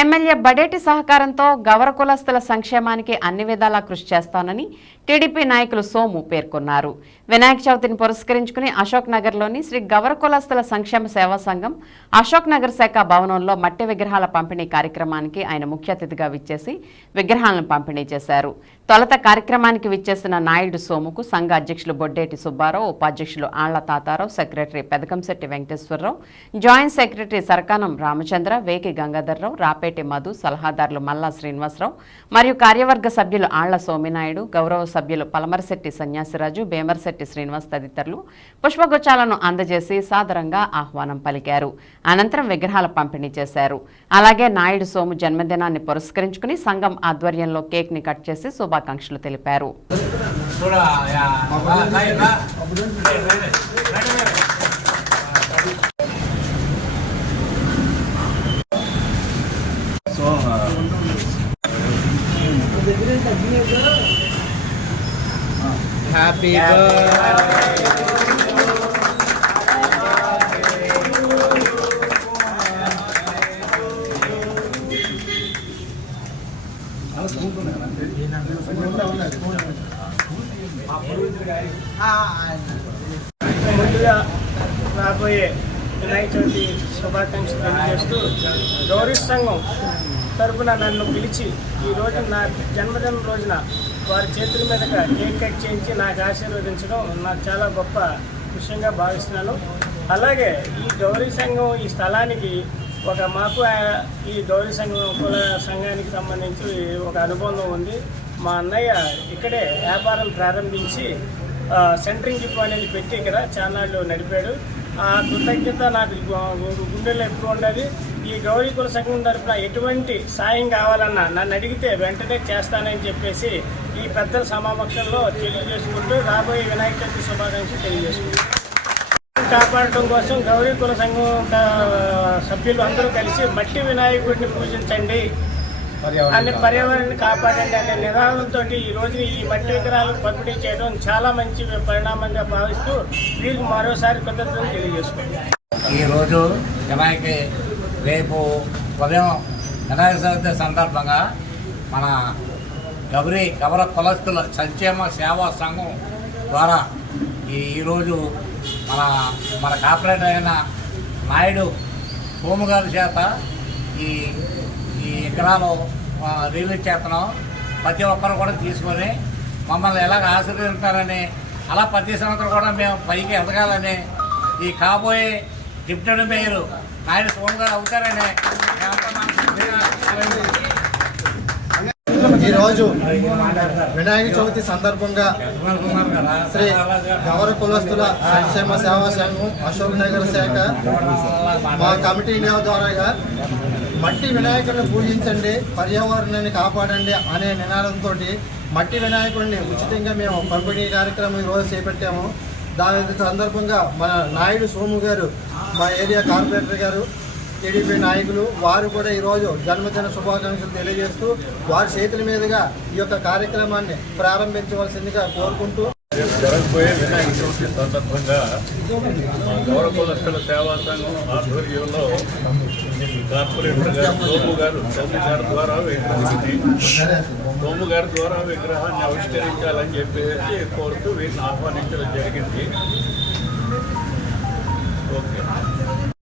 MLA Badeti సహకారంతో గవర కులస్తుల సంక్షేమానికి అన్ని విధాలా కృషి చేస్తానని టీడీపీ నాయకులు సోము పేర్కొన్నారు. వినాయక చవితిని పురస్కరించుకుని అశోక్ నగర్లోని శ్రీ గవర కులస్తుల సంక్షేమ సేవా సంఘం అశోక్ నగర్ శాఖ భవనంలో మట్టి విగ్రహాల పంపిణీ కార్యక్రమానికి ఆయన ముఖ్య అతిథిగా విచ్చేసి విగ్రహాలను పంపిణీ చేశారు. తొలత కార్యక్రమానికి విచ్చేసిన నాయుడు సోముకు సంఘ అధ్యక్షులు బొడ్డేటి సుబ్బారావు ఉపాధ్యక్షులు Alla Thatarao secretary Pedakamsetti Venkateswararao joint secretary Sarkanam Ramachandra Veki Gangadharrao Rapeti Madhu సలహాదారులు మల్లా శ్రీనివాసరావు మరియు కార్యవర్గ సభ్యులు ఆళ్ళ సోమినాయుడు గౌరవ సభ్యులు పలమరశెట్టి సన్యాసిరాజు భీమరశెట్టి శ్రీనివాస్ తదితరులు పుష్పగుచ్చాలను అందజేసి సాదరంగా ఆహ్వానం పలికారు. అనంతరం విగ్రహాల పంపిణీ చేశారు. అలాగే నాయుడు సోము జన్మదినాన్ని పురస్కరించుకుని సంఘం ఆధ్వర్యంలో కేక్ని కట్ చేసి శుభాకాంక్షలు తెలిపారు. హ్యాపీ ముందుగా రాబోయే వినాయక చవితి శుభాకాంక్షలు తెలియజేస్తూ గౌరీ సంఘం తరపున నన్ను పిలిచి ఈ నా జన్మదిన రోజున వారి చేతుల మీదుగా కేక్ కట్ చేయించి నాకు ఆశీర్వదించడం నాకు చాలా గొప్ప విషయంగా భావిస్తున్నాను. అలాగే ఈ గౌరీ సంఘం ఈ స్థలానికి ఒక మాకు ఈ గౌరీ సంఘం కుల సంఘానికి సంబంధించి ఒక అనుబంధం ఉంది. మా అన్నయ్య ఇక్కడే వ్యాపారం ప్రారంభించి సెంటరింగ్ అనేది పెట్టి ఇక్కడ చానాళ్ళు నడిపాడు. ఆ కృతజ్ఞత నాకు గుండెలో ఎప్పుడు ఉండదు. ఈ గౌరీ కుల సంఘం తరఫున ఎటువంటి సాయం కావాలన్నా నన్ను అడిగితే వెంటనే చేస్తానని చెప్పేసి ఈ పెద్దల సమాపక్షంలో తెలియజేసుకుంటూ రాబోయే వినాయక చవితి శుభాకాంక్షలు తెలియజేసుకుంటాను కాపాడటం కోసం గౌరీ కుల సంఘం సభ్యులు అందరూ కలిసి మట్టి వినాయకుడిని పూజించండి. అనే పర్యావరణాన్ని కాపాడండి అనే నినాదంతో ఈ రోజు ఈ మట్టి విగ్రహాలను పంపిణీ చేయడం చాలా మంచి పరిణామంగా భావిస్తూ వీరికి మరోసారి కృతజ్ఞతలు తెలియజేసుకుంటాం ఈరోజు వినాయక రేపు ఉదయం వినాయక చవితి సందర్భంగా మన గౌరీ గౌర కులస్తుల సంక్షేమ సేవా సంఘం ద్వారా ఈ ఈరోజు మన మన కార్పొరేటర్ అయిన నాయుడు గారి చేత ఈ ఈ ఎకరాలు రిలీజ్ చేస్తున్నాం ప్రతి ఒక్కరు కూడా తీసుకొని మమ్మల్ని ఎలాగ ఆశీర్వదించాలని అలా ప్రతి సంవత్సరం కూడా మేము పైకి ఎదగాలని ఈ కాబోయే డిప్యూటీ మేయర్ నాయుడు సోము గారు అవుతారని ఈరోజు వినాయక చవితి సందర్భంగా శ్రీ గౌర కులస్తుల సంక్షేమ సేవా సంఘం అశోక్ నగర్ శాఖ మా కమిటీ ద్వారాగా మట్టి వినాయకుడిని పూజించండి పర్యావరణాన్ని కాపాడండి అనే నినాదంతో మట్టి వినాయకుడిని ఉచితంగా మేము పంపిణీ కార్యక్రమం ఈరోజు చేపట్టాము. దాని సందర్భంగా మన నాయుడు సోము గారు మా ఏరియా కార్పొరేటర్ గారు టీడీపీ నాయకులు వారు కూడా ఈరోజు జన్మదిన శుభాకాంక్షలు తెలియజేస్తూ వారి చేతుల మీదుగా ఈ యొక్క కార్యక్రమాన్ని ప్రారంభించవలసిందిగా కోరుకుంటూ జరగబోయే వినాయక సందర్భంగా గౌరవ సేవా సంఘం ఆధ్వర్యంలో కార్పొరేటర్ గారు సోము గారు గారి ద్వారా విగ్రహాన్ని సోము గారి ద్వారా విగ్రహాన్ని ఆవిష్కరించాలని చెప్పేసి కోరుతూ వీరిని ఆహ్వానించడం జరిగింది. ఓకే.